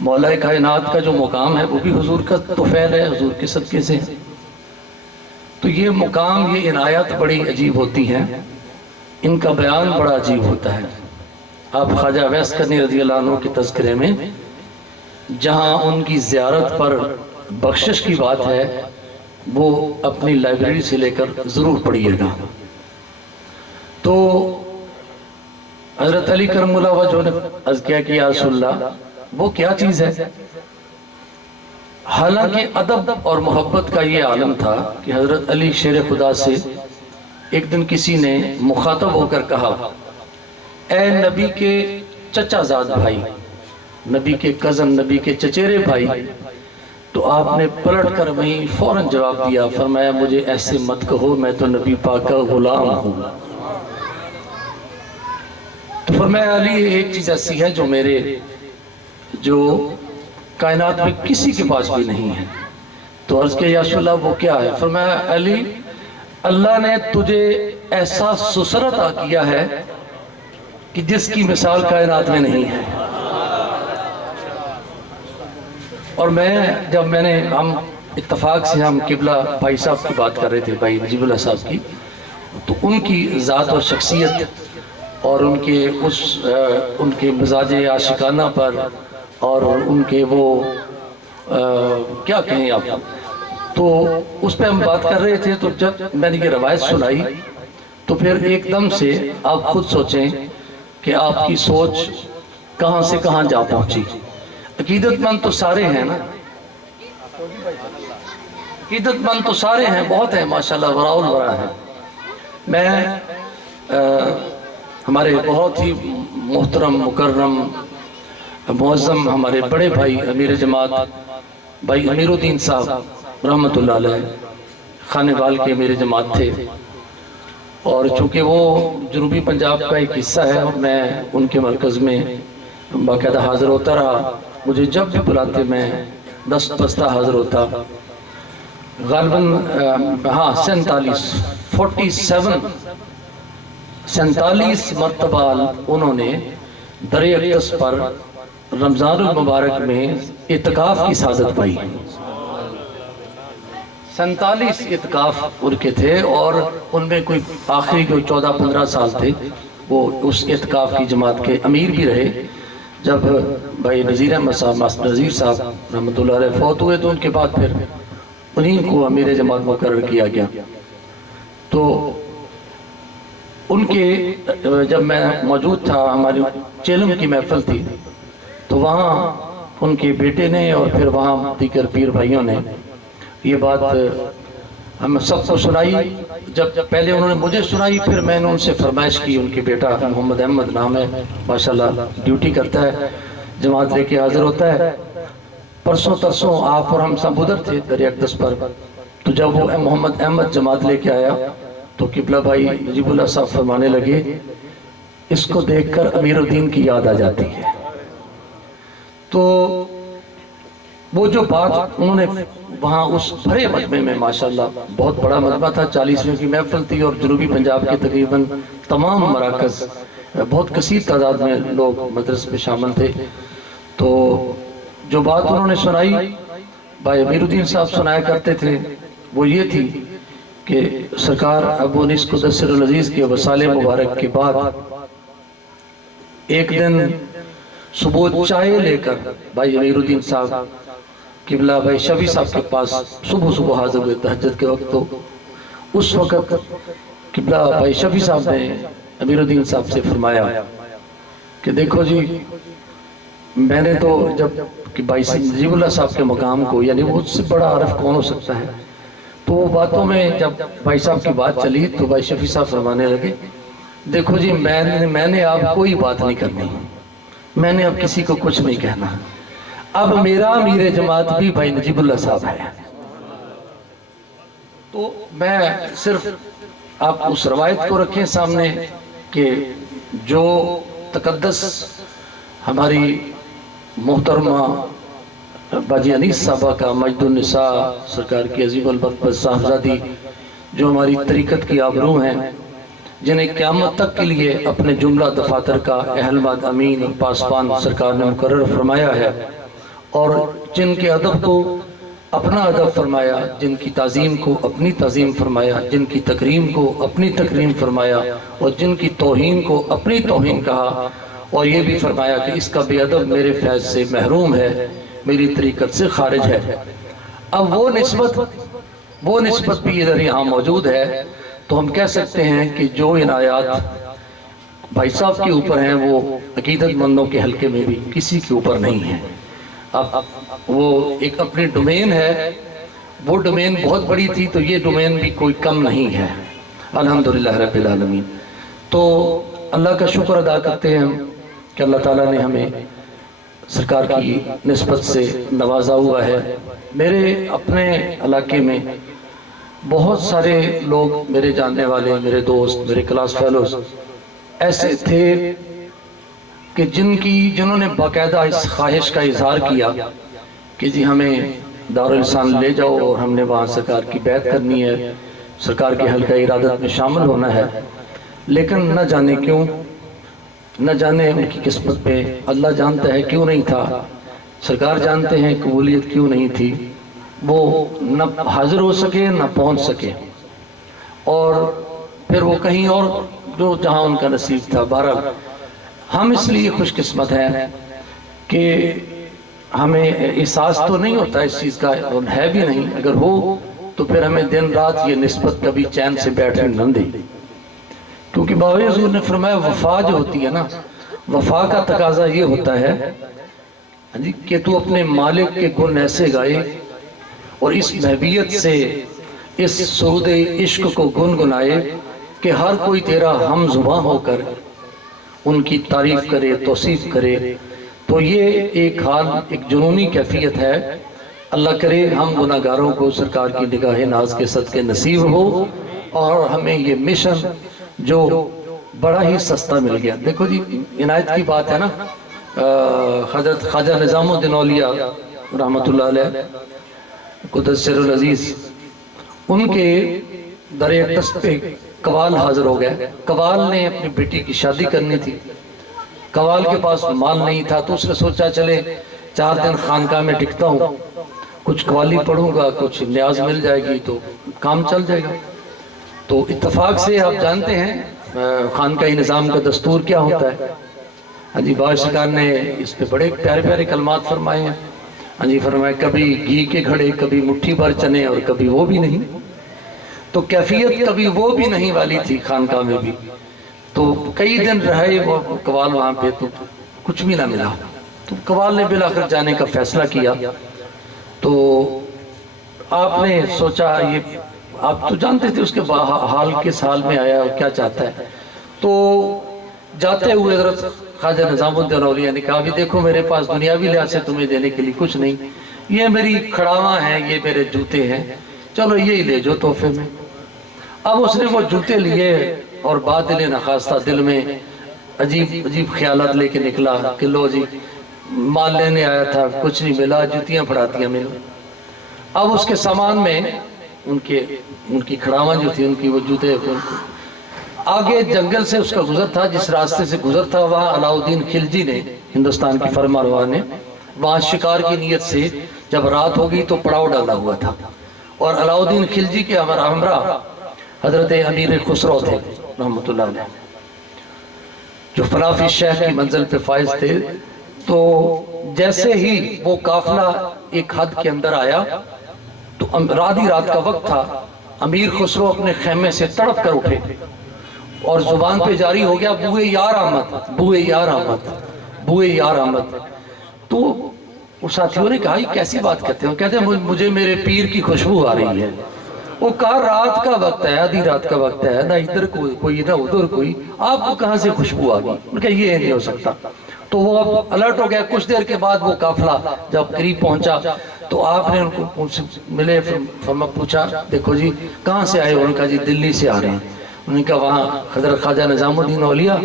مولا کائنات کا جو مقام ہے وہ بھی حضور کا طفیل ہے، حضور کے صدقے سے۔ تو یہ مقام، یہ عنایات بڑی عجیب ہوتی ہیں، ان کا بیان بڑا عجیب ہوتا ہے۔ آپ خواجہ ویس کرنی رضی اللہ عنہ کے تذکرے میں جہاں ان کی زیارت پر بخشش کی بات ہے، وہ اپنی لائبریری سے لے کر ضرور پڑھیے گا۔ تو حضرت علی کرم اللہ وجہ نے عرض کیا کہ یا رسول اللہ وہ کیا چیز ہے؟ حالانکہ ادب اور محبت کا یہ عالم تھا کہ حضرت علی شیر خدا سے ایک دن کسی نے مخاطب ہو کر کہا، اے نبی کے چچا زاد بھائی، نبی کے کزن، نبی کے چچیرے بھائی۔ تو آپ نے پلٹ کر وہیں فوراً جواب دیا، فرمایا مجھے ایسے مت کہو، میں تو نبی پاک کا غلام ہوں۔ تو فرمایا علی ایک چیز ایسی ہے جو کائنات میں کسی کے پاس بھی نہیں ہے۔ تو عرض کیا یا رسول اللہ وہ کیا ہے؟ فرمایا علی، اللہ نے تجھے ایسا سسر عطا کیا ہے کہ جس کی مثال کائنات میں نہیں ہے۔ اور ہم اتفاق سے ہم قبلہ بھائی صاحب کی بات کر رہے تھے، بھائی نجیب اللہ صاحب کی، تو ان کی ذات و شخصیت اور ان کے مزاج عاشقانہ پر اور ان کے وہ کیا کہیں آپ، تو اس پہ ہم بات کر رہے تھے۔ تو جب میں نے یہ روایت سنائی تو پھر ایک دم سے آپ خود سوچیں کہ آپ کی سوچ کہاں سے کہاں جا پہنچی۔ عقیدت مند تو سارے ہیں نا، عقیدت مند تو سارے ہیں، بہت ہیں ماشاءاللہ، وراء الورا ہے۔ میں ہمارے بہت ہی محترم مکرم معظم ہمارے بڑے بھائی امیر جماعت بھائی امیر الدین صاحب رحمۃ اللہ علیہ خانے وال کے امیر جماعت تھے، اور چونکہ وہ جنوبی پنجاب کا ایک حصہ ہے اور میں ان کے مرکز میں باقاعدہ حاضر ہوتا رہا، مجھے جب بھی بلاتے میں دست بستہ حاضر ہوتا۔ غالباً 47 مرتبہ انہوں نے در اقدس پر رمضان المبارک میں اعتکاف کی سعادت پائی۔ 47 اعتکاف ان کے تھے، اور ان میں کوئی آخری جو 14-15 سال تھے وہ اس اعتکاف کی جماعت کے امیر بھی رہے۔ جب بھائی نذیر احمد صاحب، ماسٹر نذیر صاحب رحمۃ اللہ علیہ فوت ہوئے تو ان کے بعد پھر انہیں کو امیر جماعت مقرر کیا گیا۔ تو ان کے جب میں موجود تھا، ہماری چیلم کی محفل تھی، تو وہاں ان کے بیٹے نے اور پھر وہاں دیگر پیر بھائیوں نے یہ بات ہم سب کو سنائی۔ جب پہلے انہوں نے مجھے سنائی، پھر میں نے ان سے فرمائش کی، ان کے بیٹا محمد احمد نام ہے ماشاءاللہ، ڈیوٹی کرتا ہے، جماعت لے کے حاضر ہوتا ہے۔ پرسوں ترسوں آپ اور ہم سب ادھر تھے در اقدس پر، تو جب وہ محمد احمد جماعت لے کے آیا تو قبلہ بھائی نجیب اللہ صاحب فرمانے لگے، اس کو دیکھ کر امیر الدین کی یاد آ جاتی ہے۔ تو وہ جو بات انہوں نے وہاں اس بھرے مجمع میں، ماشاءاللہ بہت بڑا مجمع تھا، 40ویں کی محفل تھی، اور جنوبی پنجاب کے تقریباً تمام مراکز، بہت کثیر تعداد میں لوگ مدرس میں شامل تھے۔ تو جو بات انہوں نے سنائی، بھائی امیر الدین صاحب سنایا کرتے تھے، وہ یہ تھی کہ سرکار ابو انیس قدس العزیز کے وصال مبارک کے بعد ایک دن صبح چائے لے کر بھائی امیر الدین صاحب قبلہ بھائی شفیع صاحب کے پاس صبح حاضر ہوئے تہجد کے وقت۔ تو اس وقت قبلہ بھائی شفیع صاحب نے امیر الدین صاحب سے فرمایا کہ دیکھو جی، میں نے تو جب کہ بھائی نجیب اللہ صاحب کے مقام کو، یعنی وہ اس سے بڑا عارف کون ہو سکتا ہے، تو وہ باتوں میں جب بھائی صاحب کی بات چلی تو بھائی شفیع صاحب فرمانے لگے، دیکھو جی میں نے آپ کوئی بات نہیں کرنی، میں نے اب کسی کو کچھ نہیں کہنا، اب میرا امیر جماعت بھی بھائی نجیب اللہ صاحب ہے۔ تو میں صرف آپ اس روایت کو رکھیں سامنے کہ جو تقدس ہماری محترمہ باجی انیس صاحبہ کا مجد النساء سرکار کی عظیم البرکت صاحبزادی، جو ہماری طریقت کی آبرو ہیں، جنہیں قیامت تک کے لیے اپنے جملہ دفاتر کا اہل ماد امین اور پاسبان سرکار نے مقرر فرمایا ہے، اور جن کے ادب کو اپنا ادب فرمایا، جن کی تعظیم کو اپنی تعظیم فرمایا، جن کی تکریم کو اپنی تکریم فرمایا، اور جن کی توہین کو اپنی توہین کہا، اور یہ بھی فرمایا کہ اس کا بے ادب میرے فیض سے محروم ہے، میری طریقت سے خارج ہے۔ اب وہ نسبت بھی ادھر یہاں موجود ہے، تو ہم کہہ سکتے ہیں کہ جو عنایات بھائی صاحب کے اوپر ہیں وہ عقیدت مندوں کے حلقے میں بھی کسی کے اوپر نہیں ہے۔ اب وہ ایک اپنی ڈومین ہے، وہ ڈومین بہت بڑی تھی، تو یہ ڈومین بھی کوئی کم نہیں ہے، الحمدللہ رب العالمین۔ تو اللہ کا شکر ادا کرتے ہیں ہم کہ اللہ تعالیٰ نے ہمیں سرکار کی نسبت سے نوازا ہوا ہے۔ میرے اپنے علاقے میں بہت سارے لوگ، میرے جاننے والے، میرے دوست، میرے کلاس فیلوز ایسے تھے کہ جنہوں نے باقاعدہ اس خواہش کا اظہار کیا کہ جی ہمیں دارالسلام لے جاؤ اور ہم نے وہاں سرکار کی بیعت کرنی ہے، سرکار کے حلقہ ارادت میں شامل ہونا ہے، لیکن نہ جانے کیوں، نہ جانے ان کی قسمت پہ، اللہ جانتا ہے کیوں نہیں تھا، سرکار جانتے ہیں قبولیت کیوں نہیں تھی، وہ نہ حاضر ہو سکے نہ پہنچ سکے، اور پھر وہ کہیں اور جو جہاں ان کا نصیب تھا۔ بہرحال ہم اس لیے خوش قسمت ہیں کہ ہمیں احساس تو نہیں ہوتا اس چیز کا، اور ہے بھی نہیں، اگر ہو تو پھر ہمیں دن رات یہ نسبت کبھی چین سے بیٹھنے نہ دے، کیونکہ بابا حضور نے فرمایا وفا جو ہوتی ہے نا، وفا کا تقاضا یہ ہوتا ہے کہ تو اپنے مالک کے گن ایسے گائے اور اس محبیت سے اس سرود عشق کو گنگنائے کہ ہر کوئی تیرا ہم زباں ہو کر ان کی تعریف کرے، توصیف کرے۔ تو یہ ایک حال، ایک جنونی کیفیت ہے۔ اللہ کرے ہم گناہگاروں کو سرکار کی نگاہ ناز کے صدقے نصیب ہو، اور ہمیں یہ مشن جو بڑا ہی سستا مل گیا۔ دیکھو جی، عنایت کی بات ہے نا، حضرت خواجہ نظام الدین اولیاء رحمۃ اللہ علیہ قدس سر العزیز، ان کے در اقدس پہ قوال حاضر ہو گئے۔ قوال نے اپنی بیٹی کی شادی کرنی تھی، قوال کے پاس مال نہیں تھا، تو اس نے سوچا چلے 4 دن خانقاہ میں ٹکتا ہوں، کچھ قوالی پڑھوں گا، کچھ نیاز مل جائے گی تو کام چل جائے گا۔ تو اتفاق سے آپ جانتے ہیں خانقاہی نظام کا دستور کیا ہوتا ہے۔ ہاں جی، بابا سرکار نے اس پہ بڑے پیارے پیارے کلمات فرمائے ہیں۔ ہاں جی، فرمائے کبھی گھی کے گھڑے، کبھی مٹھی بھر چنے، اور کبھی وہ بھی نہیں۔ تو کیفیت کبھی وہ بھی نہیں والی تھی خانقاہ میں بھی۔ تو کئی دن رہے وہ قوال وہاں پہ، تو کچھ بھی نہ ملا۔ تو قوال نے بالآخر جانے کا فیصلہ کیا۔ تو آپ نے سوچا، یہ آپ تو جانتے تھے اس کے حال کس حال میں آیا اور کیا چاہتا ہے۔ تو جاتے ہوئے حضرت خواجہ نظام الدین اولیاء نے کہا بھی دیکھو میرے پاس دنیاوی لحاظ سے تمہیں دینے کے لیے کچھ نہیں، یہ میری کھڑاواں ہیں، یہ میرے جوتے ہیں، چلو یہی لے جو تحفے میں۔ اب اس نے وہ جوتے لیے اور بادل نخواستہ دل میں عجیب خیالات لے کے نکلا کہ لو جی مال لینے آیا تھا، کچھ نہیں ملا، جوتیاں پڑھاتیاں ملا۔ اب اس کے سامان میں ان کی کھڑاواں جو تھی، ان کی وہ جوتے، آگے جنگل سے اس کا گزر تھا، جس راستے سے گزر تھا وہاں علاؤالدین خلجی نے، ہندوستان کی فرمانروا نے، وہاں شکار کی نیت سے جب رات ہوگی تو پڑاؤ ڈالا ہوا تھا، اور علاؤالدین خلجی کے ہمراہ حضرت امیر خسرو تھے رحمۃ اللہ علیہ، جو فلافی شیخ کی منزل پہ فائز تھے۔ تو جیسے ہی وہ قافلہ ایک حد کے اندر آیا تو رات کا وقت تھا، امیر خسرو اپنے خیمے سے تڑپ کر اٹھے اور زبان پہ جاری ہو گیا بوئے یار آمد، بوئے یار آمد، بوئے یار آمد۔ تو اس ساتھیوں نے کہا یہ کیسی بات کہتے ہیں؟ کہتے ہیں مجھے میرے پیر کی خوشبو آ رہی ہے۔ وہ کہا رات کا وقت ہے، آدھی رات کا وقت ہے، نہ ادھر کوئی نہ ادھر کوئی، آپ کو کہاں سے خوشبو آ گئی؟ انہوں نے کہا یہ نہیں ہو سکتا۔ تو وہ اب الرٹ ہو گیا۔ کچھ دیر کے بعد وہ قافلہ جب قریب پہنچا تو آپ نے ان سے ملے، پوچھا دیکھو جی کہاں سے آئے؟ ان کا جی دلی سے آ رہے ہیں۔ انہوں نے کہا وہاں حضرت خواجہ نظام الدین اولیاء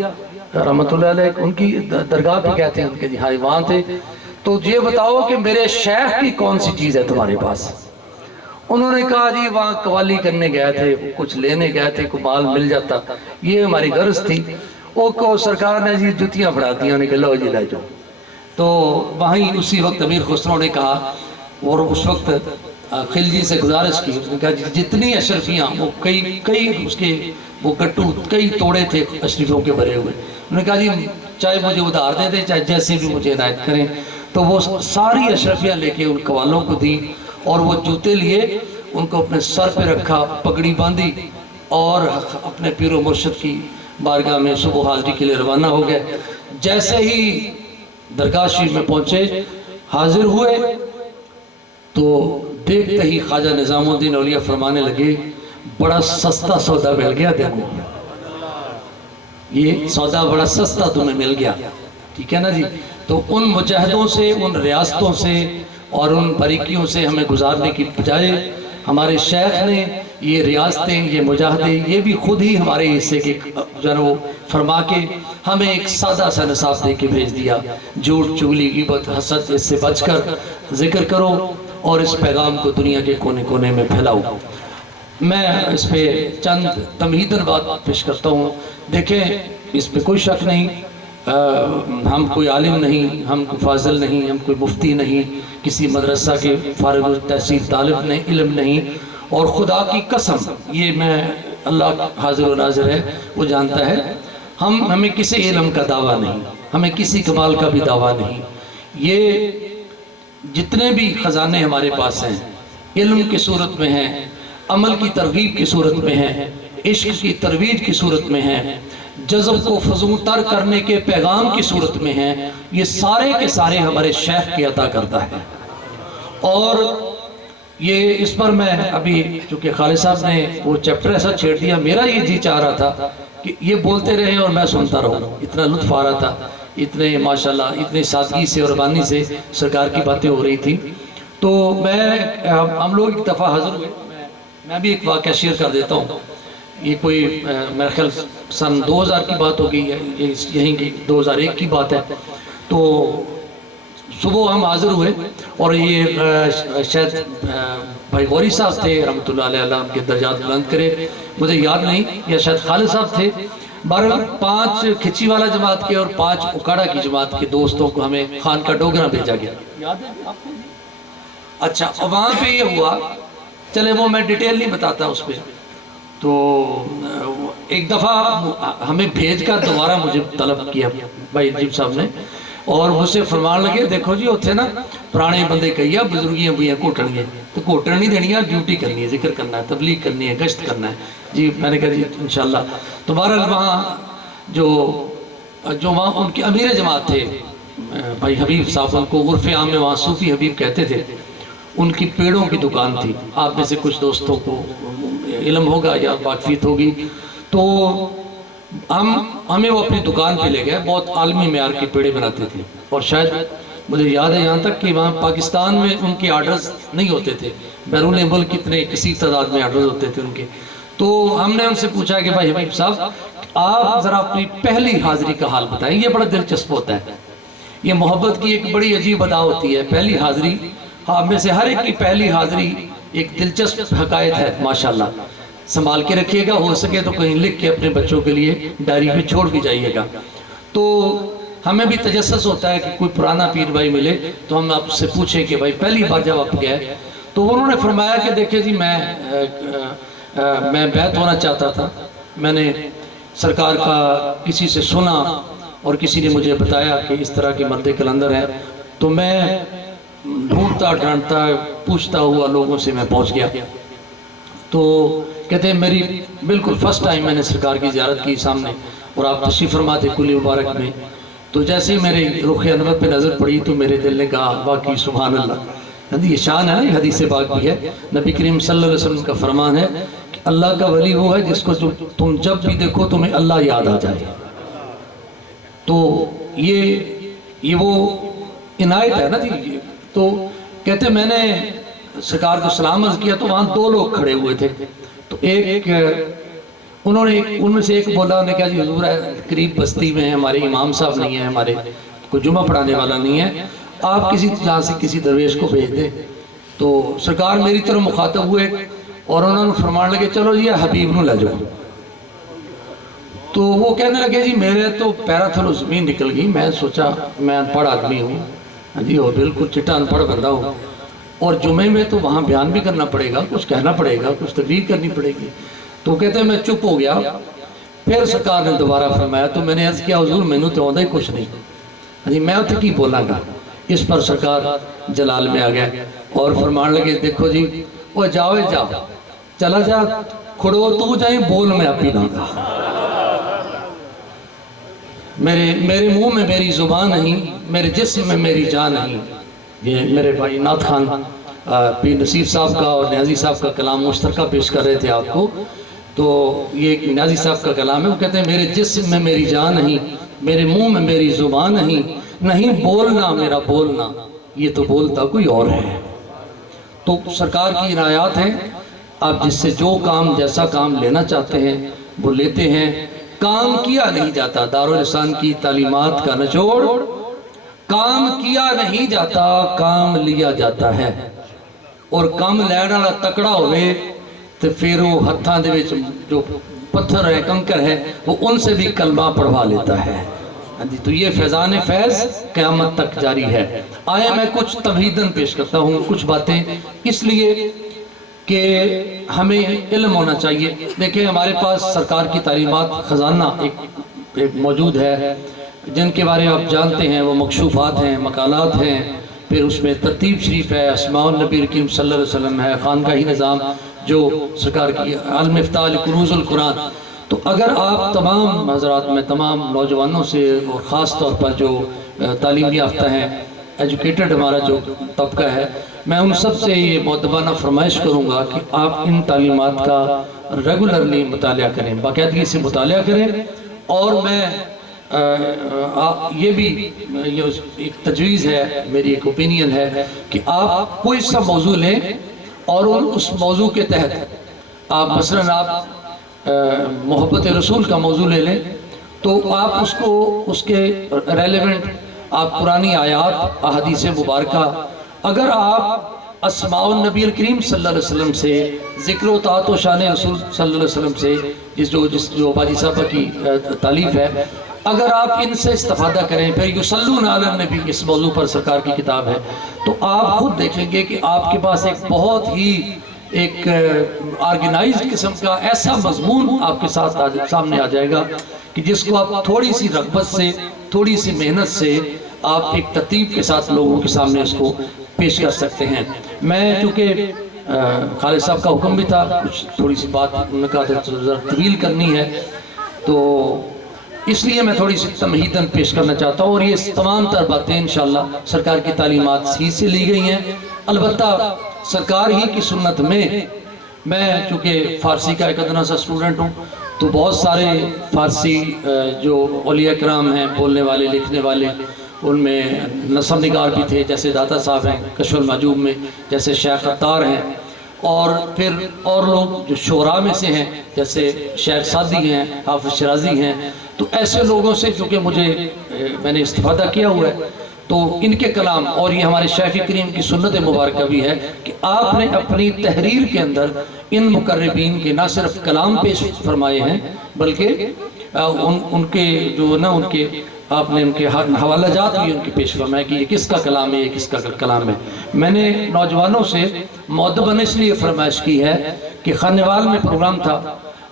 رحمۃ اللہ علیہ ان کی درگاہ بھی کہتے ہیں، ان کے جی ہاں وہاں تھے۔ تو یہ بتاؤ کہ میرے شیخ کی کون سی چیز ہے تمہارے پاس؟ انہوں نے کہا جی وہاں قوالی کرنے گئے تھے، کچھ لینے گئے تھے، کوئی مال مل جاتا، یہ ہماری غرض تھی۔ وہ کو سرکار نے جی جتیاں پڑھا دیا، انہوں نے کہا لو جی لے جاؤ۔ تو وہیں اسی وقت امیر خسرو نے کہا، اور اس وقت خلجی سے گزارش کی، اس نے کہا جتنی اشرفیاں، وہ کئی اس کے وہ گٹو کئی توڑے تھے اشرفیوں کے بھرے ہوئے، انہوں نے کہا جی چاہے مجھے ادھار دے دیں، چاہے جیسے بھی مجھے عنایت کریں. تو وہ ساری اشرفیاں لے کے ان قوالوں کو دی، اور وہ جوتے لیے، ان کو اپنے سر پہ رکھا، پگڑی باندھی، اور اپنے پیر و مرشد کی بارگاہ میں صبح حاضری کے لیے روانہ ہو گئے. جیسے ہی درگاہ شریف میں پہنچے، حاضر ہوئے، تو دیکھتے ہی خواجہ نظام الدین اولیاء فرمانے لگے بڑا سستا سودا مل گیا، دیکھو یہ سودا بڑا سستا تمہیں مل گیا. ٹھیک ہے نا جی. تو ان مجاہدوں سے، ان ریاستوں سے اور ان باریکیوں سے ہمیں گزارنے کی بجائے ہمارے شیخ نے یہ ریاستیں، یہ مجاہدے، یہ بھی خود ہی ہمارے حصے کے جو فرما کے ہمیں ایک سادہ سا نصاب دے کے بھیج دیا. جھوٹ، چغلی، غیبت، حسد، اس سے بچ کر ذکر کرو اور اس پیغام کو دنیا کے کونے کونے میں پھیلاؤ. میں اس پہ چند تمہیدن بات پیش کرتا ہوں. دیکھیں اس پہ کوئی شک نہیں، ہم کوئی عالم نہیں، ہم کوئی فاضل نہیں، ہم کوئی مفتی نہیں، کسی مدرسہ کے فارغ التحصیل طالب نہیں، علم نہیں. اور خدا کی قسم، یہ میں اللہ حاضر و ناظر ہے، وہ جانتا ہے، ہمیں کسی علم کا دعویٰ نہیں، ہمیں کسی کمال کا بھی دعویٰ نہیں. یہ جتنے بھی خزانے ہمارے پاس ہیں، علم کی صورت میں ہیں، عمل کی ترغیب کی صورت میں ہیں، عشق کی ترویج کی صورت میں ہیں، جذب کو فضول تر کرنے کے پیغام کی صورت میں ہیں، یہ سارے کے سارے ہمارے شیخ کی عطا کرتا ہے. اور یہ اس پر میں ابھی چونکہ خالد صاحب نے وہ چیپٹر ایسا چھیڑ دیا، میرا یہ جی چاہ رہا تھا کہ یہ بولتے رہے اور میں سنتا رہوں. اتنا لطف آ رہا تھا، اتنے ماشاءاللہ اتنے سادگی سے اور روانی سے سرکار کی باتیں ہو رہی تھی. تو ہم لوگ ایک دفعہ حاضر ہوئے، میں بھی ایک واقعہ شیئر کر دیتا ہوں. یہ کوئی میرا خیال سن 2000 کی بات ہوگی، یہیں کی 2001 کی بات ہے. تو صبح ہم حاضر ہوئے، اور یہ شاید بھائی غوری صاحب تھے رحمۃ اللہ علیہ، اللہ ان کے درجات بلند کرے، مجھے یاد نہیں، یا شاید خالد صاحب تھے. 5 کھچی والا جماعت کے اور 5 اکاڑا کی جماعت کے دوستوں کو ہمیں خان کا ڈوگرہ بھیجا گیا. یاد ہے آپ کو؟ اچھا، وہاں پہ یہ ہوا، چلے وہ میں ڈیٹیل نہیں بتاتا اس پہ. تو ایک دفعہ ہمیں بھیج کر دوبارہ مجھے طلب کیا بھائی عجیب صاحب نے، اور مجھ سے فرمان لگے دیکھو جی اتھے نا پرانے بندے کہی ہے بزرگیاں بھی ہیں گھوٹن گے، تو گھوٹن نہیں دینی ہے، ڈیوٹی کرنی ہے، ذکر کرنا ہے، تبلیغ کرنی ہے، گشت کرنا ہے. جی میں نے کہا جی انشاءاللہ. تو بہرحال وہاں جو وہاں ان کے امیر جماعت تھے بھائی حبیب صاحب، ان کو عرف عام میں وہاں صوفی حبیب کہتے تھے. ان کی پیڑوں کی دکان تھی. آپ میں سے کچھ دوستوں کو علم ہوگا یا واقفیت ہوگی. تو ہمیں وہ اپنی دکان پہ لے گئے. بہت عالمی معیار کے پیڑے بناتے تھے، اور شاید مجھے یاد ہے یہاں تک کہ وہاں پاکستان میں ان کے آرڈرز نہیں ہوتے تھے، بیرون ملک کتنے کسی تعداد میں آرڈرز ہوتے تھے ان کے. تو ہم نے ان سے پوچھا کہ بھائی حبیب صاحب آپ ذرا اپنی پہلی حاضری کا حال بتائیں. یہ بڑا دلچسپ ہوتا ہے، یہ محبت کی ایک بڑی عجیب ادا ہوتی ہے. پہلی حاضری، ہم میں سے ہر ایک کی پہلی حاضری ایک دلچسپ حقائق ہے ماشاءاللہ. سنبھال کے رکھیے گا، ہو سکے تو کہیں لکھ کے اپنے بچوں کے لیے ڈائری میں چھوڑ بھی جائیے گا. تو ہمیں بھی تجسس ہوتا ہے کہ کوئی پرانا پیر بھائی ملے تو ہم آپ سے پوچھیں کہ بھائی پہلی بار جب آپ گئے تو انہوں نے فرمایا کہ دیکھیں جی میں بیعت ہونا چاہتا تھا. میں نے سرکار کا کسی سے سنا اور کسی نے مجھے بتایا کہ اس طرح کے مرد کلندر ہے، تو میں ڈھونڈتا ڈھانڈتا پوچھتا ہوا لوگوں سے میں پہنچ گیا. تو کہتے ہیں میری بالکل فرسٹ ٹائم میں نے سرکار کی زیارت کی سامنے، اور آپ تشریف فرما تھے کلی مبارک میں. تو جیسے ہی میرے رخ انور پہ نظر پڑی تو میرے دل نے کہا واقعی سبحان اللہ. یہ شان ہے نا، یہ حدیث پاک بھی ہے، نبی کریم صلی اللہ علیہ وسلم کا فرمان ہے کہ اللہ کا ولی وہ ہے جس کو تم جب بھی دیکھو تمہیں اللہ یاد آ جائے. تو یہ وہ عنایت ہے نا جی. تو کہتے میں نے سرکار کو سلام عرض کیا تو وہاں 2 لوگ کھڑے ہوئے تھے. تو ایک انہوں نے ان میں سے ایک بولا، انہوں نے کہا جی حضور ہے قریب بستی میں ہے، ہمارے امام صاحب نہیں ہیں، ہمارے کوئی جمعہ پڑھانے والا نہیں ہے، آپ جہاں سے کسی درویش کو بھیج دیں. تو سرکار میری طرف مخاطب ہوئے اور انہوں نے فرمان لگے چلو جی حبیب نو لے جاؤ. تو وہ کہنے لگے جی میرے تو پیرا تھلو زمین نکل گئی، میں سوچا میں ان پڑھ آدمی ہوں، ہاں جی، اور بالکل چٹا ان پڑھ بندہ ہوں، اور جمعے میں تو وہاں بیان بھی کرنا پڑے گا، کچھ کہنا پڑے گا، کچھ تبلیغ کرنی پڑے گی۔ تو کہتے ہیں میں چپ ہو گیا۔ پھر سرکار نے دوبارہ فرمایا تو میں نے عرض کیا حضور میں نے تو آدھا ہی کچھ نہیں، ہاں جی میں اتنے کی بولاں گا۔ اس پر سرکار جلال میں آ گئے اور فرمان لگے دیکھو جی وہ جاؤ جاؤ چلا جا کھڑو تو جائیں بول میں اپی نہ گا، میرے منہ میں میری زبان نہیں، میرے جسم میں میری جان نہیں۔ یہ میرے بھائی نعت خان پیر نصیر صاحب کا اور نیازی صاحب کا کلام مشترکہ پیش کر رہے تھے آپ کو، تو یہ نیازی صاحب کا کلام ہے، وہ کہتے ہیں میرے جسم میں میری جان نہیں، میرے منہ میں میری زبان نہیں بولنا میرا بولنا، یہ تو بولتا کوئی اور ہے۔ تو سرکار کی عنایات ہیں، آپ جس سے جو کام جیسا کام لینا چاہتے ہیں وہ لیتے ہیں، کام کیا نہیں جاتا۔ دارالاسلام کی تعلیمات کا نچوڑ، کام کیا نہیں جاتا کام لیا جاتا ہے، اور کام لینا والا تکڑا ہوئے تو پھر وہ ہتھاں دے وچ جو پتھر ہے کنکر ہے وہ ان سے بھی کلمہ پڑھوا لیتا ہے۔ تو یہ فیضان فیض قیامت تک جاری ہے۔ آئے میں کچھ تمہیدن پیش کرتا ہوں، کچھ باتیں اس لیے کہ ہمیں علم ہونا چاہیے۔ دیکھیں ہمارے پاس سرکار کی تعلیمات خزانہ ایک موجود ہے، جن کے بارے میں آپ جانتے ہیں، وہ مکشوفات ہیں، مقالات ہیں، پھر اس میں ترتیب شریف ہے، اسماء النبی کریم صلی اللہ علیہ وسلم ہے، خانقاہی نظام جو سرکار کی المفتاح کنوز القرآن۔ تو اگر آپ تمام حضرات میں تمام نوجوانوں سے اور خاص طور پر جو تعلیم یافتہ ہیں، ایجوکیٹڈ ہمارا جو طبقہ ہے، میں ان سب سے یہ مؤدبانہ فرمائش کروں گا کہ آپ ان تعلیمات کا ریگولرلی مطالعہ کریں، باقاعدگی سے مطالعہ کریں۔ اور میں یہ بھی ایک تجویز ہے، میری ایک اوپینین ہے کہ آپ کوئی سا موضوع لیں اور اس موضوع کے تحت آپ مثلاً آپ محبت رسول کا موضوع لے لیں، تو آپ اس کے ریلیونٹ آپ قرآنی آیات احادیث مبارکہ، اگر آپ اسماء النبی الکریم صلی اللہ علیہ وسلم سے، ذکر و طاعت و شان رسول صلی اللہ علیہ وسلم سے، جو باجی صاحبہ کی تعلیف ہے، اگر آپ ان سے استفادہ کریں، پھر یصلون علی النبی اس موضوع پر سرکار کی کتاب ہے، تو آپ خود دیکھیں گے کہ آپ کے پاس ایک بہت ہی ایک آرگنائزڈ قسم کا ایسا مضمون آپ کے ساتھ سامنے آ جائے گا کہ جس کو آپ تھوڑی سی رغبت سے، تھوڑی سی محنت سے آپ ایک ترتیب کے ساتھ لوگوں کے سامنے اس کو پیش کر سکتے ہیں۔ میں چونکہ خالد صاحب کا حکم بھی تھا، کچھ تھوڑی سی بات ان کا طویل کرنی ہے، تو اس لیے میں تھوڑی سی تمہیدن پیش کرنا چاہتا ہوں، اور یہ تمام تر باتیں انشاءاللہ سرکار کی تعلیمات ہی سے لی گئی ہیں۔ البتہ سرکار ہی کی سنت میں چونکہ فارسی کا ایک ادنا سا اسٹوڈنٹ ہوں، تو بہت سارے فارسی جو اولیاء کرام ہیں، بولنے والے لکھنے والے، ان میں نصب نگار بھی تھے، جیسے داتا صاحب ہیں کشف المحجوب میں، جیسے شیخ عطار ہیں، اور پھر اور لوگ جو شعراء میں سے ہیں جیسے شیخ سعدی ہیں، حافظ شرازی ہیں، تو ایسے لوگوں سے چونکہ میں نے استفادہ کیا ہوا ہے، تو ان کے کلام، اور یہ ہمارے شیخ کریم کی سنت مبارکہ بھی ہے کہ آپ نے اپنی تحریر کے اندر ان مقربین کے نہ صرف کلام پیش فرمائے ہیں، بلکہ ان کے جو نا ان کے آپ نے ان کے حوالہ جات بھی ان کے پیش فرمائے کہ یہ کس کا کلام ہے، یہ کس کا کلام ہے۔ میں نے نوجوانوں سے مؤدباً اس لیے فرمائش کی ہے کہ خانوال میں پروگرام تھا،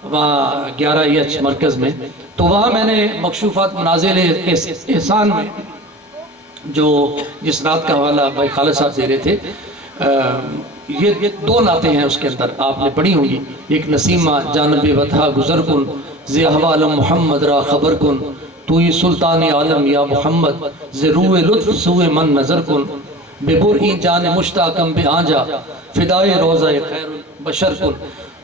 وہاں 11 مرکز میں، تو وہاں میں نے مکشوفات منازل احسان میں جو جس نعت کا حوالہ بھائی خالد صاحب دے رہے تھے، یہ 2 نعتیں ہیں اس کے اندر، آپ نے پڑھی ہوں گی۔ ایک نسیمہ جانب وطہ گزر کن، زی احوال محمد را خبر کن، تو یہ سلطان عالم یا محمد، زی روح لطف سوئے من نظر کن، بے برئی جان مشتاقم بے آنجا، فدائے روزہ خیر بشر کن،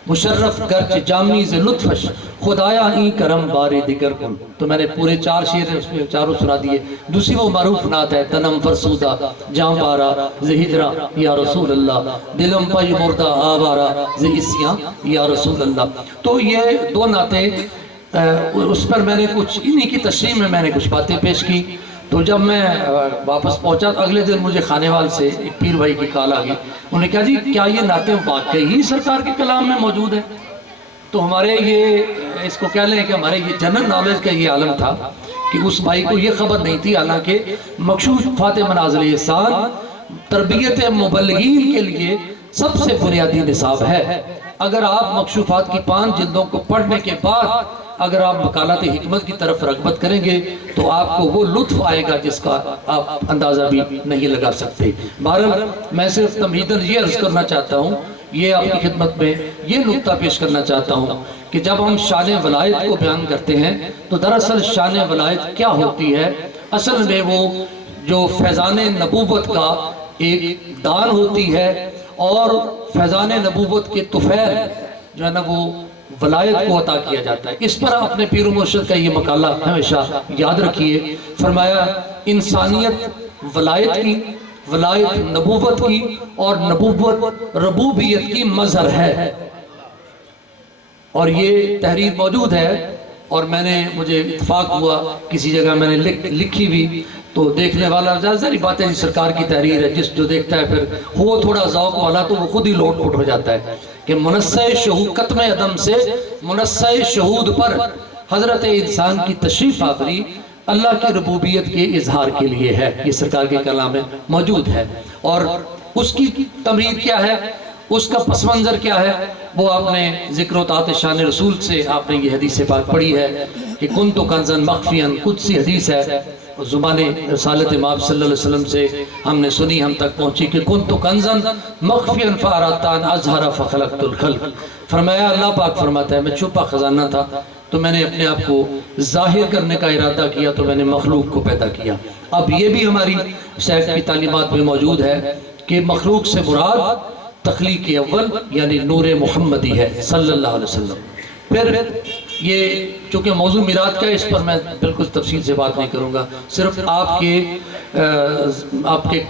مشرف گرچ جامی ز لطفش، خدایا این کرم بارے دیگر کن۔ تو میں نے پورے 4 شعر اس میں چاروں سنا دیے۔ دوسری وہ معروف نعت ہے، تنم فرسودہ جاں پارا ز ہجرہ یا رسول اللہ، دلم پای مردہ آوارا ز اسیاں یا رسول اللہ۔ تو یہ 2 نعتیں، اس پر میں نے کچھ انہی کی تشریح میں میں نے کچھ باتیں پیش کی۔ تو جب میں واپس پہنچا تو اگلے دن مجھے خانیوال سے ایک پیر بھائی کی کال آ گئی، انہوں نے کہا جی کیا یہ نعتیں واقعی ہی سرکار کے کلام میں موجود ہیں؟ تو ہمارے یہ اس کو کہہ لیں کہ ہمارے یہ جنرل نالج کا یہ عالم تھا کہ اس بھائی کو یہ خبر نہیں تھی، حالانکہ مکشوفات منازل احسان تربیت مبلغین کے لیے سب سے بنیادی نصاب ہے۔ اگر آپ مکشوفات کی 5 جلدوں کو پڑھنے کے بعد اگر آپ مقالات حکمت کی طرف رغبت کریں گے تو آپ کو وہ لطف آئے گا جس کا آپ اندازہ بھی نہیں لگا سکتے۔ بہرحال میں صرف تمہیداً یہ عرض کرنا چاہتا ہوں، یہ آپ کی خدمت میں یہ نقطہ پیش کرنا چاہتا ہوں کہ جب ہم شان ولایت کو بیان کرتے ہیں تو دراصل شان ولایت کیا ہوتی ہے؟ اصل میں وہ جو فیضان نبوت کا ایک دان ہوتی ہے، اور فیضان نبوت کے طفیل جو ہے نا وہ ولایت کو عطا کیا جاتا ہے۔ اس پر اپنے پیر و مرشد کا یہ مقالہ ہمیشہ یاد رکھیے۔ فرمایا انسانیت ولایت کی، ولایت نبوت کی، اور نبوت ربوبیت کی مظہر ہے۔ اور یہ تحریر موجود ہے، اور مجھے اتفاق ہوا کسی جگہ میں نے لکھی بھی، تو دیکھنے والا ظاہری بات ہے سرکار کی تحریر ہے، جو دیکھتا ہے پھر ہو تھوڑا ذوق والا تو وہ خود ہی لوٹ پٹ ہو جاتا ہے کہ منصع شہود قتم عدم سے منصع شہود پر حضرت انسان کی تشریف آوری اللہ کی ربوبیت کے اظہار کے لیے ہے۔ یہ سرکار کے کلام میں موجود ہے، اور اس کی تمہید کیا ہے، اس کا پس منظر کیا ہے، وہ آپ نے ذکر و طاعت شان رسول سے آپ نے یہ حدیث پاک پڑھی ہے کہ کنتو کنزن مخفیاً، قدسی حدیث ہے، زبان رسالت امام صلی اللہ علیہ وسلم سے ہم نے سنی، ہم تک پہنچی کہ کنتو کنزن مخفیاً فاراتان ازہر فخلقت الخلق۔ فرمایا اللہ پاک فرماتا ہے میں چھپا خزانہ تھا تو میں نے اپنے آپ کو ظاہر کرنے کا ارادہ کیا تو میں نے مخلوق کو پیدا کیا۔ اب یہ بھی ہماری شیخ کی تعلیمات میں موجود ہے کہ مخلوق سے مراد تخلیق اول یعنی نور محمدی ہے صلی اللہ علیہ وسلم۔ پھر یہ چونکہ موضوع میلاد کا ہے، اس پر میں بالکل تفصیل سے بات نہیں کروں گا، صرف آپ کے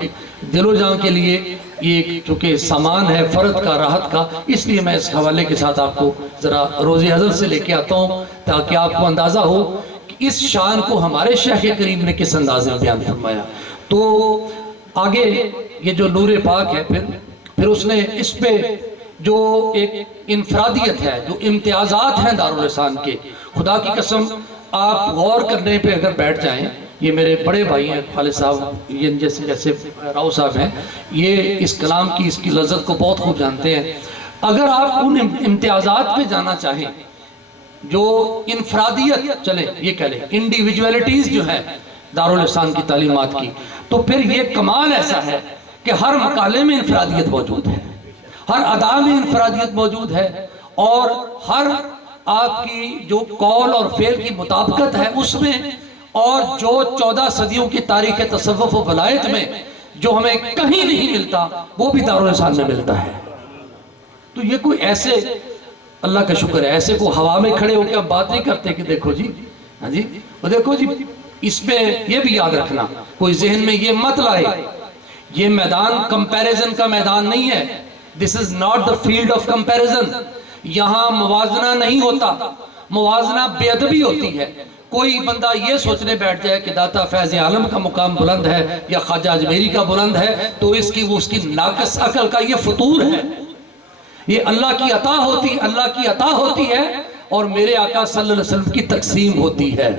دل و جان کے لیے یہ چونکہ سامان ہے فرد کا، راحت کا، اس لیے میں اس حوالے کے ساتھ آپ کو ذرا روز حضرت سے لے کے آتا ہوں تاکہ آپ کو اندازہ ہو کہ اس شان کو ہمارے شیخ کریم نے کس انداز میں بیان فرمایا۔ تو آگے یہ جو نور پاک ہے، پھر اس نے اس پہ جو ایک انفرادیت ہے، جو امتیازات ہیں دارالرسان کے، خدا کی قسم آپ غور کرنے پہ اگر بیٹھ جائیں، یہ میرے بڑے بھائی ہیں خالد صاحب، یہ جیسے راؤ صاحب ہیں، یہ اس کلام کی اس کی لذت کو بہت خوب جانتے ہیں۔ اگر آپ ان امتیازات پہ جانا چاہیں جو انفرادیت چلے یہ کہہ لیں انڈیویجویلٹیز جو ہیں دارالرسان کی تعلیمات کی، تو پھر یہ کمال ایسا ہے کہ ہر مقالے میں انفرادیت موجود ہے، ہر ادا میں انفرادیت موجود ہے، اور ہر آپ کی جو قول اور فعل کی مطابقت ہے اس میں، اور جو 14 صدیوں کی تاریخ تصوف و ولایت میں جو ہمیں کہیں نہیں ملتا وہ بھی دارالرسان میں ملتا ہے۔ تو یہ کوئی ایسے اللہ کا شکر ہے، ایسے کو ہوا میں کھڑے ہو کے ہم بات نہیں کرتے کہ دیکھو جی ہاں جی اور دیکھو جی، اس میں یہ بھی یاد رکھنا، کوئی ذہن میں یہ مت لائے یہ میدان کمپیریزن کا میدان نہیں ہے۔ This is not the field of comparison۔ یہاں موازنہ نہیں ہوتا، موازنہ بے ادبی ہوتی ہے۔ کوئی بندہ یہ سوچنے بیٹھ جائے کہ داتا فیض عالم کا مقام بلند ہے یا خواجہ اجمیری کا بلند ہے تو اس کی ناقص عقل کا یہ فطور ہے۔ یہ اللہ کی عطا ہوتی ہے اور میرے آقا صلی اللہ علیہ وسلم کی تقسیم ہوتی ہے۔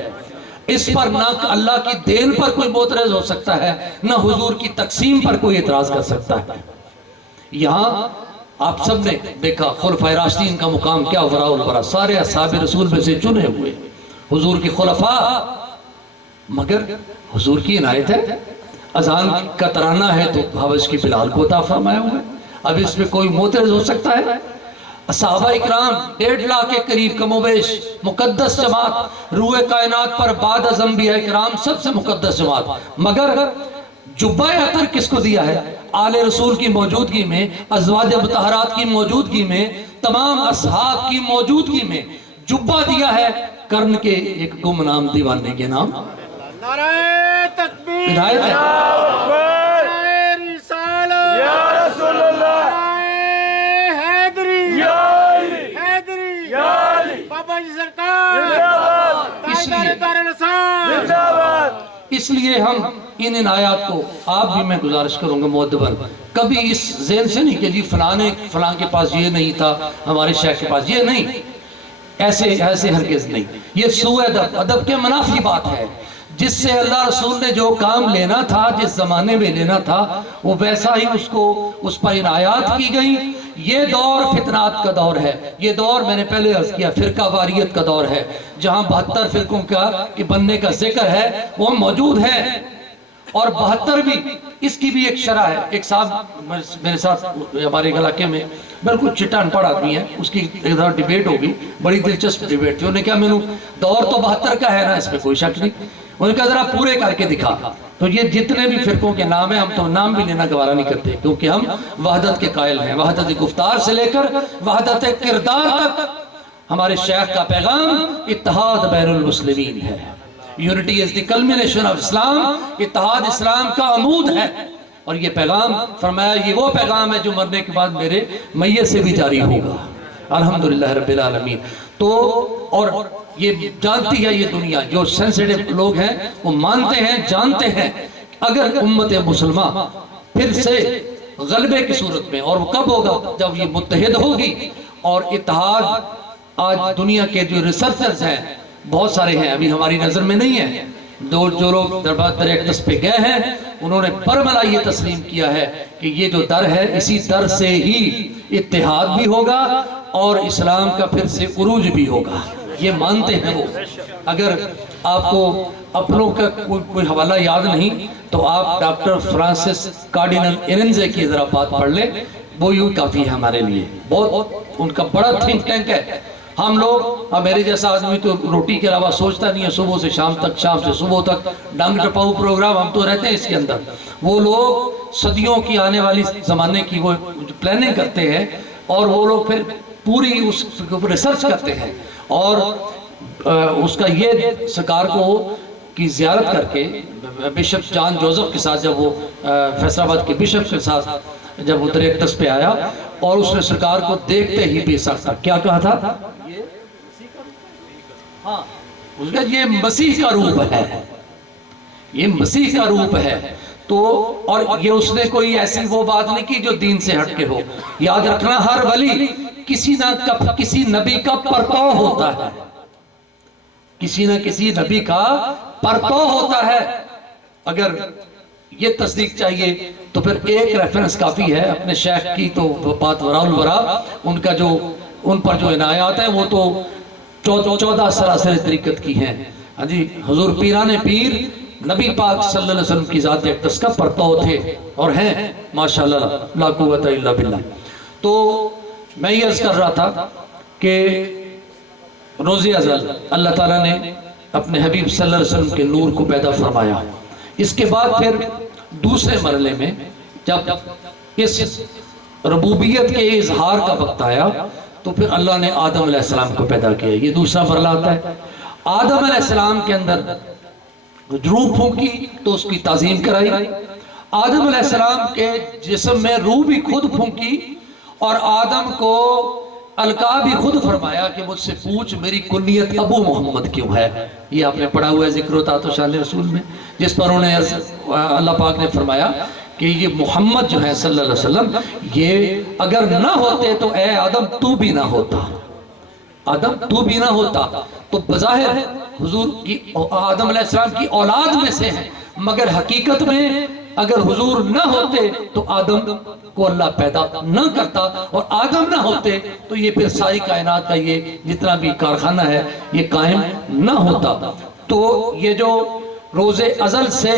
اس پر نہ اللہ کی دین پر کوئی معترض ہو سکتا ہے، نہ حضور کی تقسیم پر کوئی اعتراض کر سکتا ہے۔ یہاں آپ سب نے دیکھا خلفائے راشدین کا مقام کیا، وراء الورا، سارے اصحاب رسول میں سے چنے ہوئے حضور کی خلفاء، مگر حضور کی عنایت ہے۔ اذان کا ترانہ ہے تو حبش کی بلال کو عطا فرمایا ہوا ہے، اب اس میں کوئی معترض ہو سکتا ہے؟ صحابہ اکرام 1.5 لاکھ کے قریب کم و بیش مقدس جماعت، روح کائنات پر بعد از انبیاء اکرام سب سے مقدس جماعت، مگر جبہ عطر کس کو دیا ہے؟ آل رسول کی موجودگی میں، ازواج مطہرات کی موجودگی میں، تمام اصحاب کی موجودگی میں جبہ دیا ہے کرن کے ایک گمنام دیوانے کے نام۔ نعرہ تکبیر، ہدایت ہے۔ نعرہ رسالت، یا رسول اللہ، نعرہ حیدری، حیدری، بابا جی سرکار، تاجدار دارالرسان۔ اس لیے ہم ان آیات کو آپ بھی میں گزارش کروں گا معتبر، کبھی اس ذہن سے نہیں کہ جی فلاں کے پاس یہ نہیں تھا، ہمارے شیخ کے پاس یہ نہیں۔ ایسے ہرگز نہیں. یہ سوء ادب کے منافی بات ہے. جس سے اللہ رسول نے جو کام لینا تھا، جس زمانے میں لینا تھا، وہ ویسا ہی اس پر عنایات کی گئی. یہ دور فتنات کا دور ہے. یہ دور میں نے پہلے عرض کیا فرقہ واریت کا دور ہے، جہاں 72 فرقوں کے بننے کا ذکر ہے وہ موجود ہے. اور 72 بھی اس کی بھی ایک شرح ہے. ایک صاحب میرے ساتھ ہمارے علاقے میں بالکل چٹا ان پڑھ آدمی ہے، اس کی ڈیبیٹ ہوگی، بڑی دلچسپ ڈیبیٹ تھی. انہوں نے کہا میں نے دور تو 72 کا ہے نا، اس میں کوئی شک نہیں. انہوں نے کہا ذرا پورے کر کے دکھا. تو یہ جتنے بھی فرقوں کے نام ہیں ہم تو نام بھی لینا گوارا نہیں کرتے، کیونکہ ہم وحدت کے قائل ہیں. وحدت گفتار سے لے کر وحدت کردار تک ہمارے شیخ کا پیغام اتحاد بین المسلمین ہے. Unity is the culmination of Islam. اتحاد اسلام کا عمود ہے. اور یہ پیغام فرمایا یہ وہ پیغام ہے جو مرنے کے بعد میرے میت سے بھی جاری ہوگا. الحمدللہ رب العالمین. تو اور یہ جانتی ہے یہ دنیا، جو سینسیٹیو لوگ ہیں وہ مانتے ہیں، جانتے ہیں اگر امت مسلمہ پھر سے غلبے کی صورت میں، اور وہ کب ہوگا جب یہ متحد ہوگی. اور اتحاد آج دنیا کے جو ریسرچرز ہیں بہت سارے ہیں، ابھی ہماری نظر میں نہیں ہے. جو لوگ دربار ایکٹس پہ گئے ہیں انہوں نے برملا یہ تسلیم کیا ہے کہ یہ جو در ہے اسی در سے ہی اتحاد بھی ہوگا اور اسلام کا پھر سے عروج بھی ہوگا. یہ مانتے ہیں وہ. اگر آپ کو اپنوں کا کوئی حوالہ یاد نہیں تو آپ ڈاکٹر فرانسس کارڈینل ایرنزے کی ذرا بات پڑھ لیں، وہ یوں کافی ہے ہمارے لیے. بہت ان کا بڑا تھنک ٹینک ہے. ہم لوگ، اب میرے جیسا آدمی تو روٹی کے علاوہ سوچتا نہیں ہے، صبح سے شام تک، شام سے صبح تک ڈنگ ٹپاؤ پروگرام، ہم تو رہتے ہیں اس کے اندر. وہ لوگ صدیوں کی آنے والی زمانے کی وہ پلاننگ کرتے ہیں اور وہ لوگ پھر پوری اس ریسرچ کرتے ہیں. اور اس کا یہ سرکار کو کی زیارت کر کے بشپ جان جوزف کے ساتھ، جب وہ فیصل آباد کے بشپ کے ساتھ جب وہ ایکٹس پہ آیا اور اس نے سرکار کو دیکھتے ہی بے سکتا کیا کہا تھا؟ اس کا یہ مسیح کا روپ ہے، یہ مسیح کا روپ ہے. تو اور یہ اس نے کوئی ایسی وہ بات نہیں کی جو دین سے ہٹ کے ہو. یاد رکھنا ہر ولی کسی نبی کا پرتو ہوتا ہے، کسی نہ کسی نبی کا پرتو ہوتا ہے. اگر یہ تصدیق چاہیے تو پھر ایک ریفرنس کافی ہے اپنے شیخ کی تو وفات وراء الورا، ان کا جو ان پر جو عنایات ہیں وہ تو 14 سراسر طریقت کی ہیں. ہاں جی، حضور پیران پیر نبی پاک صلی اللہ علیہ وسلم کی ذات اقدس کا پرتو تھے اور ہیں ماشاءاللہ لا قوت الا باللہ. تو میں یہ عرض کر رہا تھا کہ روز ازل اللہ تعالیٰ نے اپنے حبیب صلی اللہ علیہ وسلم کے نور کو پیدا فرمایا. اس کے بعد پھر دوسرے مرحلے میں جب اس ربوبیت کے اظہار کا وقت آیا تو پھر اللہ نے آدم علیہ السلام کو پیدا کیا. یہ دوسرا مرحلہ آتا ہے. آدم علیہ السلام کے اندر روح پھونکی تو اس کی تعظیم کرائی. آدم علیہ السلام کے جسم میں روح بھی خود پھونکی اور آدم کو القاب بھی خود فرمایا کہ مجھ سے پوچھ میری کنیت ابو محمد کیوں ہے. یہ آپ نے پڑھا ہوا ہے ذکر و تعت و شان رسول میں، جس پر انہیں اللہ پاک نے فرمایا کہ یہ محمد جو ہے صلی اللہ علیہ وسلم، یہ اگر نہ ہوتے تو اے آدم تو بھی نہ ہوتا، آدم تو بھی نہ ہوتا. تو بظاہر حضور کی آدم علیہ السلام کی اولاد میں سے ہیں، مگر حقیقت میں اگر حضور نہ ہوتے تو آدم کو اللہ پیدا نہ کرتا، اور آدم نہ ہوتے تو یہ پھر ساری کائنات کا یہ جتنا بھی کارخانہ ہے یہ قائم نہ ہوتا. تو یہ جو روز ازل سے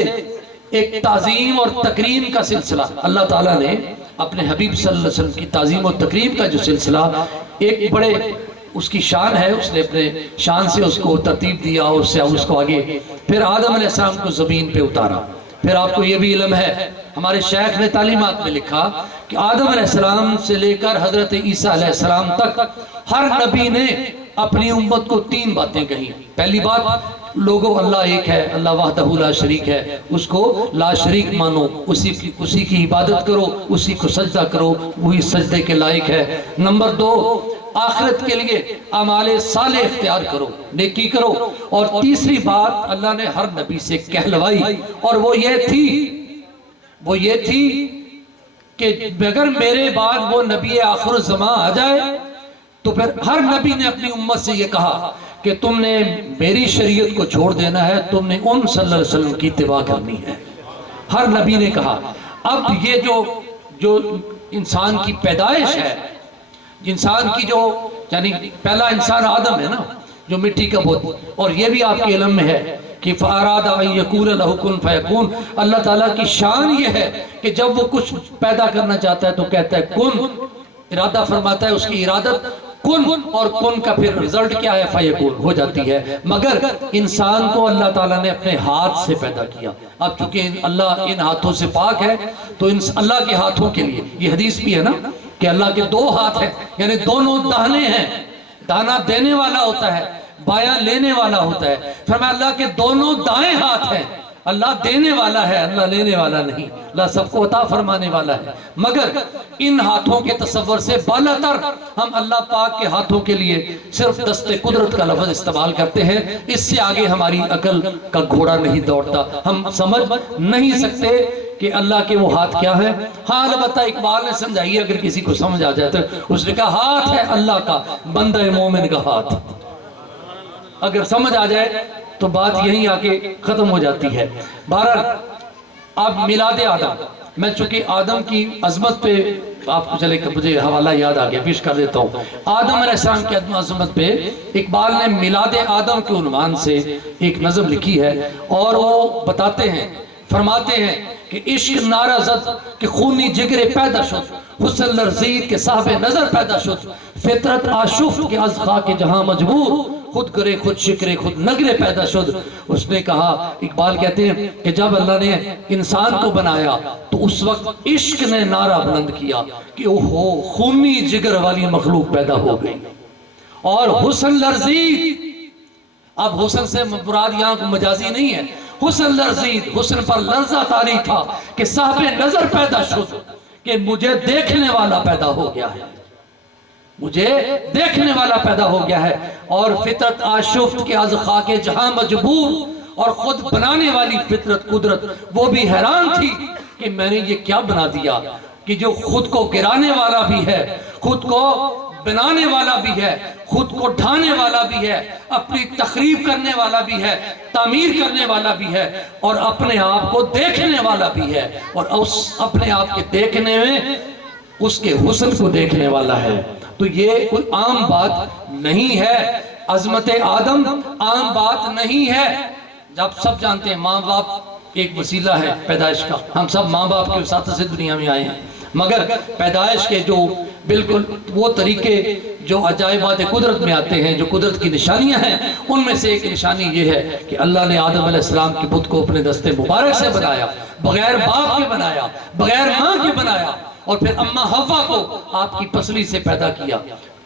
ایک تعظیم اور تکریم کا سلسلہ اللہ تعالیٰ نے اپنے حبیب صلی اللہ علیہ وسلم کی تعظیم اور تکریم کا جو سلسلہ ایک بڑے اس کی شان ہے، اس نے اپنے شان سے اس کو ترتیب دیا، اس کو آگے پھر آدم علیہ السلام کو زمین پہ اتارا. پھر آپ کو یہ بھی علم ہے ہمارے شیخ نے تعلیمات میں لکھا کہ آدم علیہ السلام سے لے کر حضرت عیسیٰ علیہ السلام تک ہر نبی نے اپنی امت کو 3 باتیں کہیں. پہلی بات، لوگوں اللہ ایک ہے، اللہ وحدہ لا شریک ہے، اس کو لا شریک مانو، اسی کی عبادت کرو، اسی کو سجدہ کرو، وہی سجدے کے لائق ہے. نمبر 2، آخرت کے لیے اعمال صالح اختیار کرو، نیکی کرو. اور تیسری بات اللہ نے ہر نبی سے کہلوائی اور وہ یہ تھی کہ اگر میرے بعد وہ نبی آخر الزمان آ جائے تو پھر ہر نبی نے اپنی امت سے یہ کہا کہ تم نے میری شریعت کو چھوڑ دینا ہے، تم نے ان صلی اللہ علیہ وسلم کی اتباع کرنی ہے، ہر نبی نے کہا۔ اب یہ جو انسان کی پیدائش ہے، انسان کی جو یعنی پہلا انسان آدم ہے نا، جو مٹی کا بت، اور یہ بھی آپ کے علم میں ہے کہ فَأَرَادَ أَن يَقُولَ لَهُ كُن فَيَكُونُ، اللہ تعالیٰ کی شان یہ ہے کہ جب وہ کچھ پیدا کرنا چاہتا ہے تو کہتا ہے کن، ارادہ فرماتا ہے، اس کی ارادت کن، اور کن کا پھر رزلٹ کیا ہے؟ فَيَكُون، ہو جاتی ہے۔ مگر انسان کو اللہ تعالیٰ نے اپنے ہاتھ سے پیدا کیا۔ اب چونکہ اللہ ان ہاتھوں سے پاک ہے تو اللہ کے ہاتھوں کے لیے یہ حدیث بھی ہے نا کہ اللہ کے دو ہاتھ ہیں، یعنی دونوں دانے ہیں، دانا دینے والا ہوتا ہے، بایاں لینے والا ہوتا ہے۔ فرمایا اللہ کے دونوں دائیں ہاتھ ہیں، اللہ دینے والا ہے، اللہ لینے والا نہیں، اللہ سب کو عطا فرمانے والا ہے۔ مگر ان ہاتھوں کے تصور سے بالاتر ہم اللہ پاک کے ہاتھوں کے لیے صرف دست قدرت کا لفظ استعمال کرتے ہیں، اس سے آگے ہماری عقل کا گھوڑا نہیں دوڑتا، ہم سمجھ نہیں سکتے کہ اللہ کے وہ ہاتھ کیا ہے۔ ہاں البتہ اقبال نے سمجھائی، اگر کسی کو سمجھ آ جائے تو اس نے کہا ہاتھ ہے اللہ کا بندہ مومن کا ہاتھ، اگر سمجھ آ جائے تو بات یہیں آ کے ختم ہو جاتی ہے۔ بہرحال اب میلاد آدم، میں چونکہ آدم کی عظمت پہ آپ کو چلے کہ مجھے حوالہ یاد آ گیا، پیش کر دیتا ہوں۔ آدم علیہ السلام کی عظمت پہ اقبال نے میلاد آدم کے عنوان سے ایک نظم لکھی ہے، اور وہ بتاتے ہیں، فرماتے ہیں کہ عشق نعرہ زد کہ خونی جگر پیدا شد، حسن لرزید کے صاحب نظر پیدا شد، فطرت آشفت کے از خاک جہاں مجبور، خود کرے خود شکرے خود نگرے پیدا شد۔ اس نے کہا، اقبال کہتے ہیں کہ جب اللہ نے انسان کو بنایا تو اس وقت عشق نے نعرہ بلند کیا کہ اوہو خونی جگر والی مخلوق پیدا ہو گئی، اور حسن لرزید، اب حسن سے مراد یہاں مجازی نہیں ہے، حسن لرزید، حسن پر لرزہ طاری تھا کہ صاحب نظر پیدا شد، کہ مجھے دیکھنے والا پیدا ہو گیا ہے، مجھے دیکھنے والا پیدا ہو گیا ہے، اور فطرت آشفت کے از خاک جہاں مجبور، اور خود بنانے والی فطرت قدرت وہ بھی حیران تھی کہ میں نے یہ کیا بنا دیا، کہ جو خود کو گرانے والا بھی ہے، خود کو بنانے والا بھی ہے، خود کو ڈھانے والا بھی ہے، اپنی تخریب کرنے والا بھی ہے، تعمیر کرنے والا بھی ہے، اور اپنے آپ کو دیکھنے والا بھی ہے، اور اس اپنے آپ کے دیکھنے میں اس کے حسن کو دیکھنے والا ہے۔ تو یہ کوئی عام بات نہیں ہے، عظمت آدم عام بات نہیں ہے۔ جب سب جانتے ہیں ماں باپ ایک وسیلہ ہے پیدائش کا، ہم سب ماں باپ کے وساطت سے دنیا میں آئے ہیں، مگر پیدائش کے جو بالکل وہ طریقے جو عجائبات قدرت میں آتے ہیں، جو قدرت کی نشانیاں ہیں، ان میں سے ایک نشانی یہ ہے کہ اللہ نے آدم علیہ السلام کی بت کو اپنے دست مبارک سے بنایا، بغیر باپ کے بنایا، بغیر ماں کے بنایا، اور پھر اماں حوا کو آپ کی پسلی سے پیدا کیا،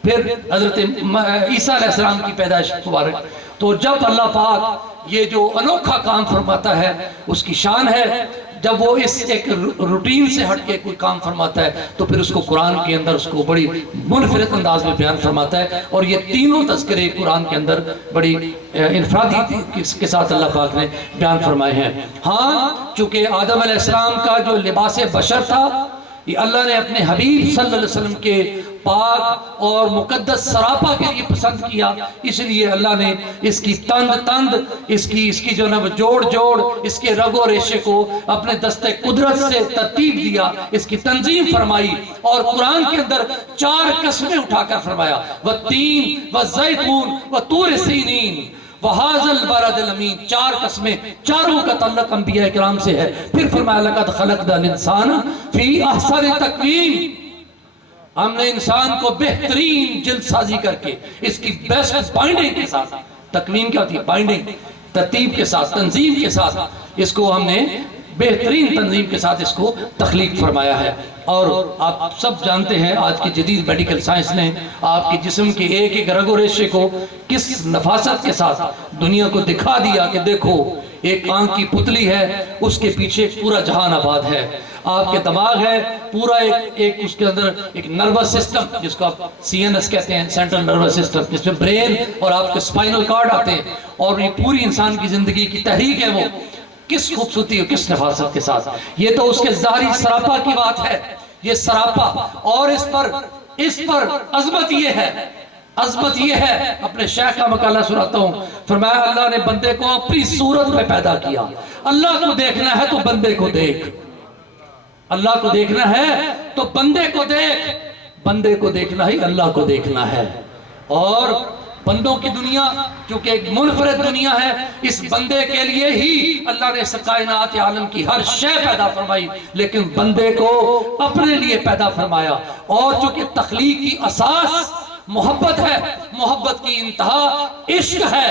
پھر حضرت عیسیٰ علیہ السلام کی پیدائش مبارک۔ تو جب اللہ پاک یہ جو انوکھا کام فرماتا ہے اس کی شان ہے، جب وہ اس ایک روٹین سے ہٹ کے کوئی کام فرماتا ہے تو پھر اس کو قرآن کے اندر اس کو بڑی منفرد انداز میں بیان فرماتا ہے، اور یہ تینوں تذکرے قرآن کے اندر بڑی انفرادی کے ساتھ اللہ پاک نے بیان فرمائے ہیں۔ ہاں چونکہ آدم علیہ السلام کا جو لباس بشر تھا یہ اللہ نے اپنے حبیب صلی اللہ علیہ وسلم کے پاک اور مقدس سراپا کے لیے پسند کیا، اس لیے اللہ نے اس کی تند اس کی جو جوڑ اس کے رگ و ریشے کو اپنے دست قدرت سے ترتیب دیا، اس کی تنظیم فرمائی، اور قرآن کے اندر 4 قسمیں اٹھا کر فرمایا، وَالتِّينِ وَالزَّيْتُونِ وَطُورِ سِينِينَ وَهَذَا الْبَلَدِ الْأَمِينَ، 4 قسمیں، چاروں کا تعلق انبیاء کرام سے ہے۔ پھر فرمایا لَقَدْ خَلَقْنَا الْإِنسَانَ فِي أَحْسَنِ تَقْوِيمٍ، ہم نے انسان کو بہترین جلد سازی کر کے اس کی بیسٹ بائنڈنگ کے ساتھ، تقویم کیا ہوتی ہے؟ بائنڈنگ، ترتیب کے ساتھ، تنظیم کے ساتھ، اس کو ہم نے بہترین تنظیم کے ساتھ اس کو تخلیق فرمایا ہے۔ اور آپ سب جانتے ہیں آج کی جدید میڈیکل سائنس نے آپ کے جسم کے ایک ایک رگ و ریشے کو کس نفاست کے ساتھ دنیا کو دکھا دیا کہ دیکھو ایک آنکھ کی پتلی ہے، اس کے پیچھے پورا جہان آباد ہے، آپ کے دماغ ہے پورا ایک اس کے اندر ایک نروس سسٹم جس کو آپ CNS کہتے ہیں، سینٹرل نروس سسٹم، جس میں برین اور آپ کے سپائنل کارڈ آتے ہیں، اور یہ پوری انسان کی زندگی کی تحریک ہے، وہ کس خوبصورتی اور کس نفاست کے ساتھ۔ یہ تو اس کے ظاہری سراپا کی بات ہے، یہ سراپا، اور اس پر عظمت یہ ہے عظمت یہ ہے، اپنے شیخ کا مقالہ سناتا ہوں، فرمایا اللہ نے بندے کو اپنی صورت میں پیدا کیا. اللہ کو دیکھنا ہے تو بندے کو دیکھ، اللہ کو دیکھنا ہے تو بندے کو دیکھ، بندے کو دیکھنا ہی اللہ کو دیکھنا ہے. اور بندوں کی دنیا کیونکہ ایک منفرد دنیا ہے، اس بندے کے لیے ہی اللہ نے اس کائنات عالم کی ہر شے پیدا فرمائی، لیکن بندے کو اپنے لیے پیدا فرمایا. اور چونکہ تخلیق کی اساس محبت ہے، محبت کی انتہا عشق ہے.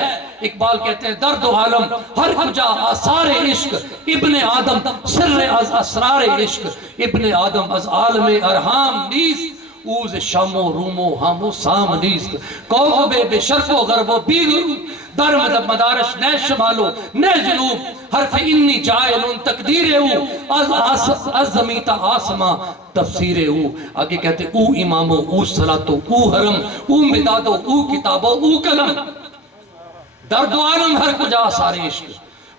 اقبال کہتے ہیں درد و عالم ہر کجا آثار عشق، ابن آدم سر از اسرار عشق، ابن آدم از عالم ارحام نیست، اوز شام و روم و ہم و سام نیست، کوکب بے شرق و غرب و بیگرو در مدارش نہ شمالو نہ جنوب، حرف انی جائلون تقدیر او از زمین تا آسمان تفسیر او. آگے کہتے او امامو او صلاتو او حرم او مدادو او کتابو او قلم. درد و عالم ہر کجا آثار عشق.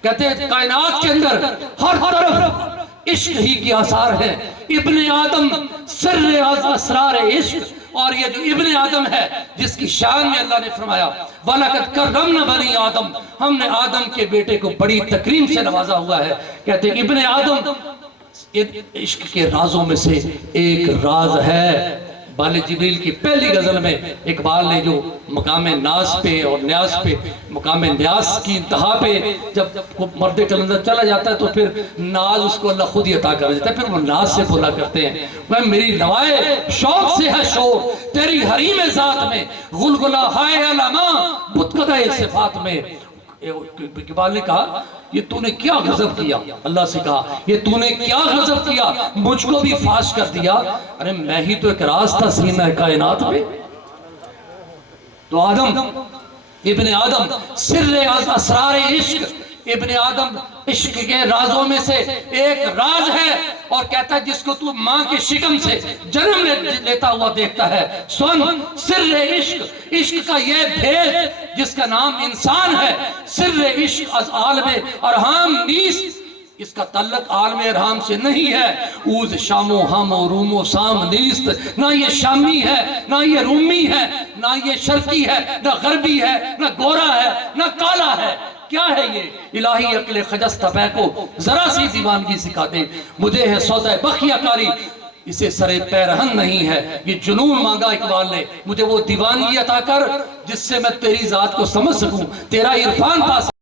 کہتے ہیں کائنات کے اندر ہر طرف عشق ہی کی آثار ہے. ابن آدم سر از اسرار عشق. اور یہ جو ابن آدم ہے جس کی شان میں اللہ نے فرمایا وَلَقَدْ كَرَّمْنَا بَنِي آدم، ہم نے آدم کے بیٹے کو بڑی تکریم سے نوازا ہوا ہے. کہتے ہیں ابن آدم عشق کے رازوں میں سے ایک راز ہے. بال جبریل کی پہلی غزل میں اقبال نے جو مقام ناز پہ اور نیاز پہ، مقام نیاز کی انتہا پہ جب مرد کلندر چلا جاتا ہے تو پھر ناز اس کو اللہ خود ہی عطا کر دیتا ہے، پھر وہ ناز سے بولا کرتے ہیں میں میری نوائے شوق سے ہے شور تیری حریم ذات میں، غلغلہ ہائے علامہ بتقدہ صفات میں. اقبال نے کہا یہ تو نے کیا غضب کیا، اللہ سے کہا یہ تو نے کیا غضب کیا، مجھ کو بھی فاش کر دیا. ارے میں ہی تو ایک راز تھا سینہ کائنات میں. تو آدم ابن آدم سر از اسرار عشق، ابن آدم عشق کے رازوں میں سے ایک راز ہے. اور کہتا ہے جس کو تو ماں کے شکم سے جنم لیتا ہوا دیکھتا ہے، سن سر عشق، عشق کا یہ بھید جس کا نام انسان ہے. سر عشق از عالم ارحام نیست، اس کا تعلق عالم ارحام سے نہیں ہے. اوز شام و ہم و روم و سام نیست، نہ یہ شامی ہے نہ یہ رومی ہے، نہ یہ شرقی ہے نہ غربی ہے، نہ گورا ہے نہ کالا ہے. کیا ہے یہ الہی عقل خجستہ بے کو ذرا سی دیوانگی سکھا دے. مجھے ہے سودہ بخیہ کاری، اسے سرے پیرہن نہیں ہے. یہ جنون مانگا اقبال نے، مجھے وہ دیوانگی عطا کر جس سے میں تیری ذات کو سمجھ سکوں، تیرا عرفان پا سکوں.